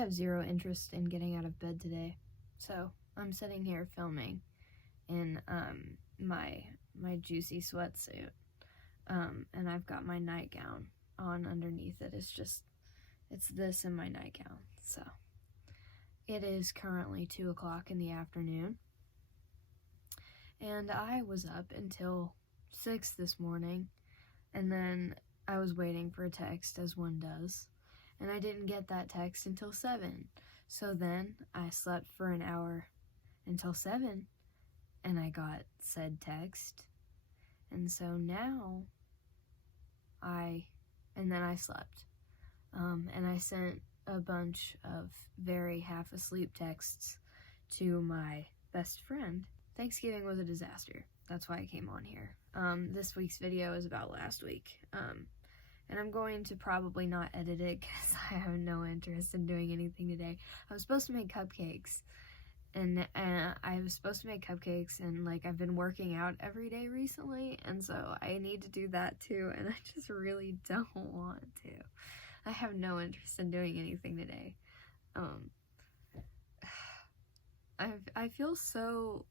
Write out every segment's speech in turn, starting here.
have zero interest in getting out of bed today, so I'm sitting here filming in my juicy sweatsuit, and I've got my nightgown on underneath it. It's this and my nightgown. So it is currently 2 o'clock in the afternoon, and I was up until 6 this morning, and then I was waiting for a text, as one does, and I didn't get that text until 7. So then I slept for an hour until 7, and I got said text, and so now and then I slept, and I sent a bunch of very half asleep texts to my best friend. Thanksgiving was a disaster. That's why I came on here. This week's video is about last week, and I'm going to probably not edit it because I have no interest in doing anything today. I was supposed to make cupcakes, and I was supposed to make cupcakes, and like I've been working out every day recently, and so I need to do that too, and I just really don't want to. I have no interest in doing anything today. I feel so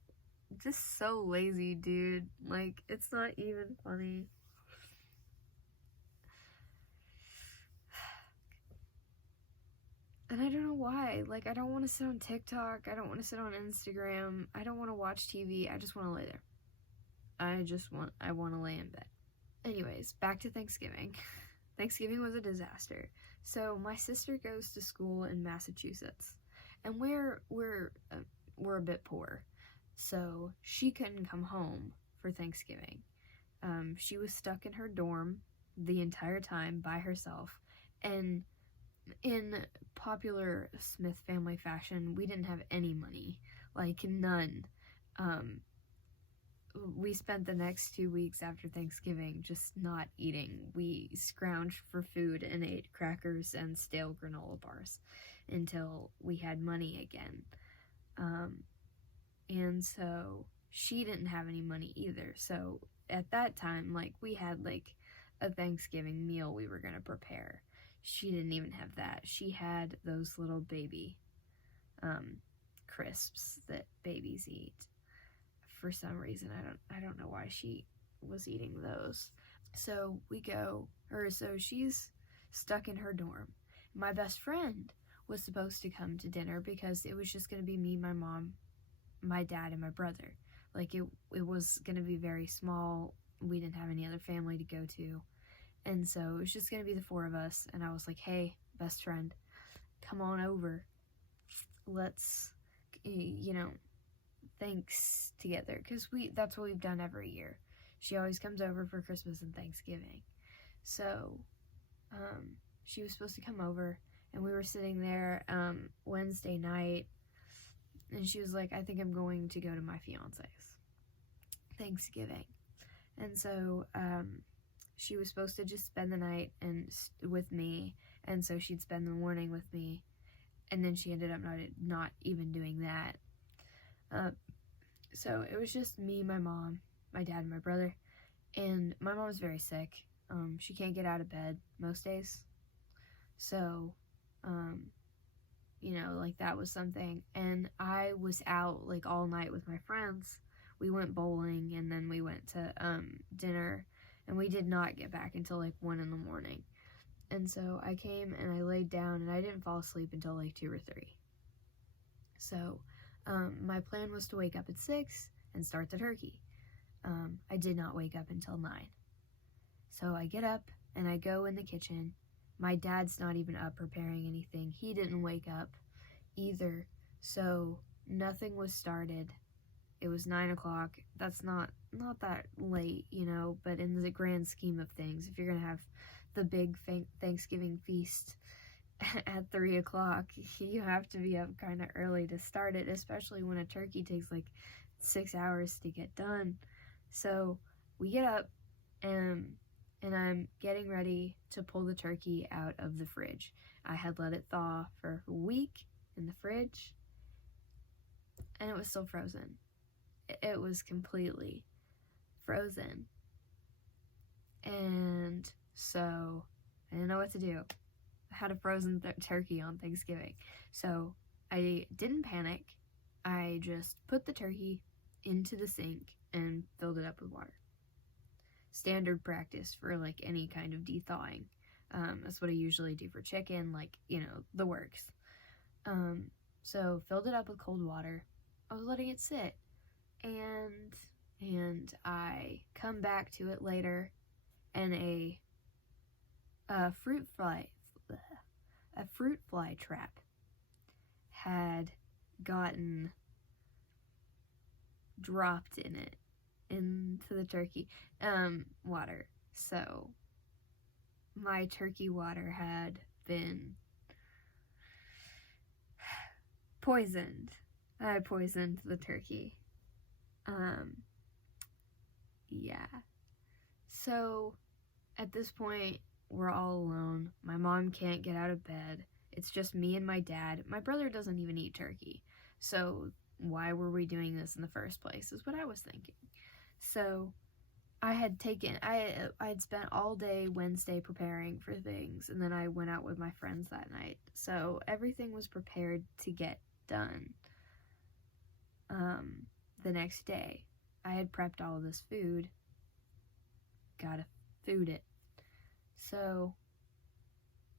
lazy, dude. Like, it's not even funny. And I don't know why. Like, I don't want to sit on TikTok. I don't want to sit on Instagram. I don't want to watch TV. I just want to lay there. I want to lay in bed. Anyways, back to Thanksgiving. Thanksgiving was a disaster. So my sister goes to school in Massachusetts, and we're a bit poor. So she couldn't come home for Thanksgiving. She was stuck in her dorm the entire time by herself, and in popular Smith family fashion, we didn't have any money, like none. We spent the next 2 weeks after Thanksgiving just not eating. We scrounged for food and ate crackers and stale granola bars until we had money again. And so she didn't have any money either. So at that time, like, we had like a Thanksgiving meal we were gonna prepare. She didn't even have that. She had those little baby crisps that babies eat. For some reason, I don't know why she was eating those. So she's stuck in her dorm. My best friend was supposed to come to dinner because it was just gonna be me, my mom, my dad, and my brother. Like, it was gonna be very small. We didn't have any other family to go to, and so it was just gonna be the 4 of us. And I was like, hey, best friend, come on over, let's thanks together, because that's what we've done every year. She always comes over for Christmas and Thanksgiving. So she was supposed to come over, and we were sitting there Wednesday night, and she was like, I think I'm going to go to my fiance's Thanksgiving. And so she was supposed to just spend the night with me, and so she'd spend the morning with me, and then she ended up not even doing that. So it was just me, my mom, my dad, and my brother. And my mom's very sick. She can't get out of bed most days. So, like, that was something. And I was out like all night with my friends. We went bowling, and then we went to dinner, and we did not get back until like 1 in the morning. And so I came and I laid down, and I didn't fall asleep until like 2 or 3. So my plan was to wake up at 6 and start the turkey. I did not wake up until 9. So I get up and I go in the kitchen. My dad's not even up preparing anything. He didn't wake up either. So nothing was started. It was 9 o'clock. That's not that late, but in the grand scheme of things, if you're going to have the big Thanksgiving feast at 3 o'clock, you have to be up kind of early to start it, especially when a turkey takes like 6 hours to get done. So we get up, and I'm getting ready to pull the turkey out of the fridge. I had let it thaw for a week in the fridge, and it was still frozen. It was completely frozen. And so I didn't know what to do. had a frozen turkey on Thanksgiving. So I didn't panic. I just put the turkey into the sink and filled it up with water. Standard practice for like any kind of de-thawing. That's what I usually do for chicken, like, you know, the works. So filled it up with cold water. I was letting it sit, and I come back to it later, and a fruit fly trap had gotten dropped into the turkey water. So my turkey water had been poisoned. I poisoned the turkey. Yeah. So at this point, we're all alone. My mom can't get out of bed. It's just me and my dad. My brother doesn't even eat turkey. So why were we doing this in the first place is what I was thinking. So I had spent all day Wednesday preparing for things, and then I went out with my friends that night. So everything was prepared to get done the next day. I had prepped all of this food. Gotta food it. So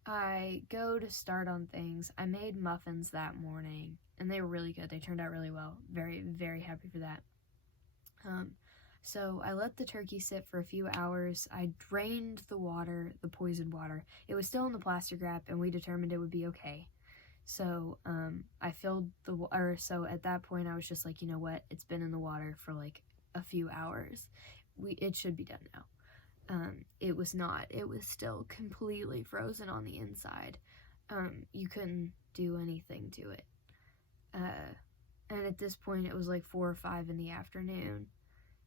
I go to start on things. I made muffins that morning, and they were really good. They turned out really well. Very, very happy for that. So I let the turkey sit for a few hours. I drained the water, the poisoned water. It was still in the plastic wrap, and we determined it would be okay. So I filled so at that point I was just like, you know what? It's been in the water for like a few hours. It should be done now. It was not. It was still completely frozen on the inside. You couldn't do anything to it. And at this point, it was like 4 or 5 in the afternoon.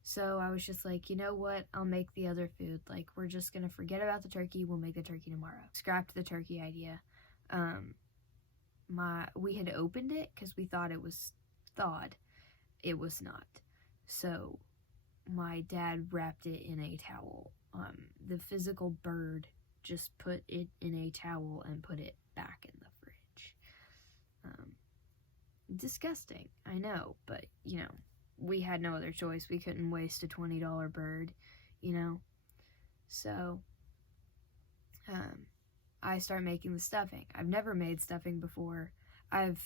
So I was just like, you know what? I'll make the other food. Like, we're just going to forget about the turkey. We'll make the turkey tomorrow. Scrapped the turkey idea. We had opened it because we thought it was thawed. It was not. So my dad wrapped it in a towel. The physical bird just put it in a towel and put it back in the fridge. Disgusting, I know, but, you know, we had no other choice. We couldn't waste a $20 bird, you know? So, I start making the stuffing. I've never made stuffing before. I've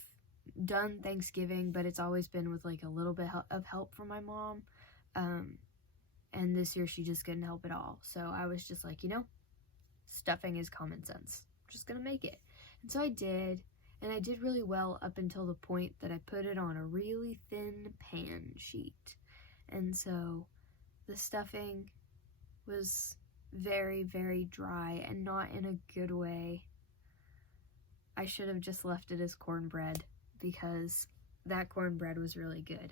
done Thanksgiving, but it's always been with, like, a little bit of help from my mom. And this year she just couldn't help at all. So I was just like, you know, stuffing is common sense. I'm just gonna make it. And so I did, and I did really well up until the point that I put it on a really thin pan sheet. And so the stuffing was very, very dry and not in a good way. I should have just left it as cornbread because that cornbread was really good.